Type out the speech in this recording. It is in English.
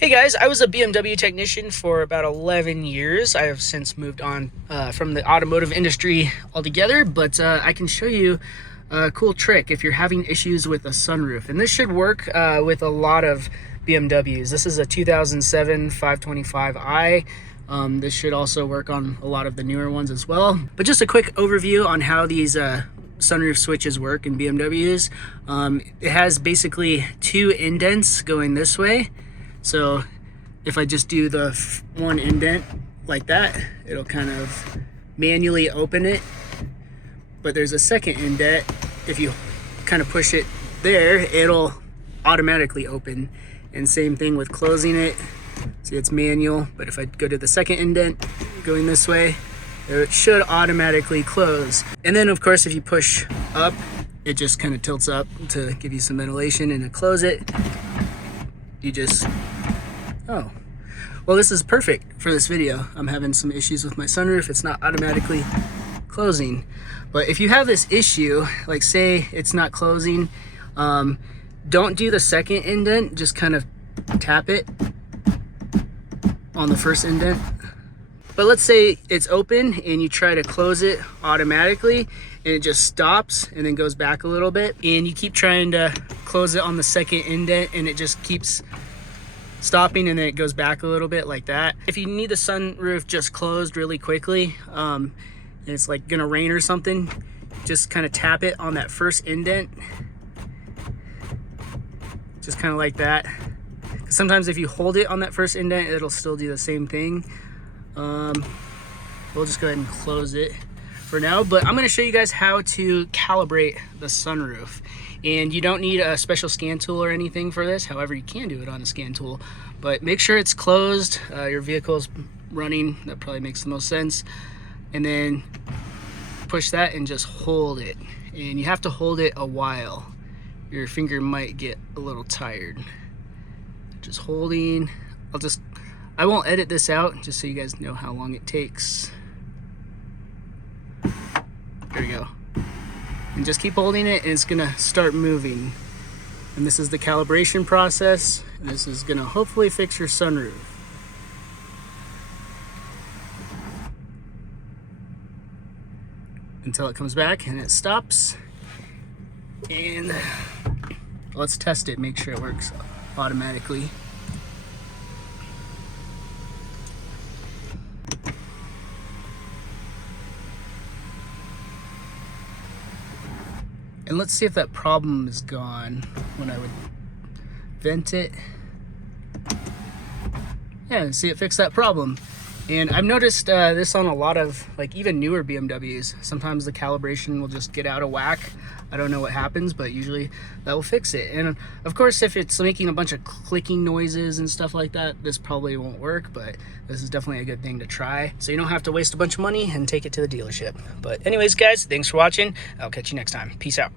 Hey guys, I was a BMW technician for about 11 years. I have since moved on from the automotive industry altogether, but I can show you a cool trick if you're having issues with a sunroof. And this should work with a lot of BMWs. This is a 2007 525i. This should also work on a lot of the newer ones as well. But just a quick overview on how these sunroof switches work in BMWs. It has basically two indents going this way. So if I just do the one indent like that, it'll kind of manually open it. But there's a second indent. If you kind of push it there, it'll automatically open. And same thing with closing it. See, it's manual, but if I go to the second indent going this way, it should automatically close. And then of course, if you push up, it just kind of tilts up to give you some ventilation, and to close it, you just, oh, well, this is perfect for this video. I'm having some issues with my sunroof. It's not automatically closing. But if you have this issue, like say it's not closing, don't do the second indent, just kind of tap it on the first indent. But let's say it's open and you try to close it automatically and it just stops and then goes back a little bit, and you keep trying to close it on the second indent and it just keeps stopping and then it goes back a little bit like that. If you need the sunroof just closed really quickly, and it's like gonna rain or something, just kind of tap it on that first indent, just kind of like that. Sometimes if you hold it on that first indent, it'll still do the same thing. We'll just go ahead and close it for now, but I'm going to show you guys how to calibrate the sunroof. And you don't need a special scan tool or anything for this. However, you can do it on a scan tool, but make sure it's closed, your vehicle's running. That probably makes the most sense. And then push that and just hold it. And you have to hold it a while. Your finger might get a little tired. Just holding. I won't edit this out, just so you guys know how long it takes. There we go. And just keep holding it and it's gonna start moving. And this is the calibration process. And this is gonna hopefully fix your sunroof. Until it comes back and it stops. And let's test it, make sure it works automatically. And let's see if that problem is gone when I would vent it. Yeah, see, it fixed that problem. And I've noticed this on a lot of, like, even newer BMWs. Sometimes the calibration will just get out of whack. I don't know what happens, but usually that will fix it. And of course, if it's making a bunch of clicking noises and stuff like that, this probably won't work, but this is definitely a good thing to try. So you don't have to waste a bunch of money and take it to the dealership. But anyways, guys, thanks for watching. I'll catch you next time. Peace out.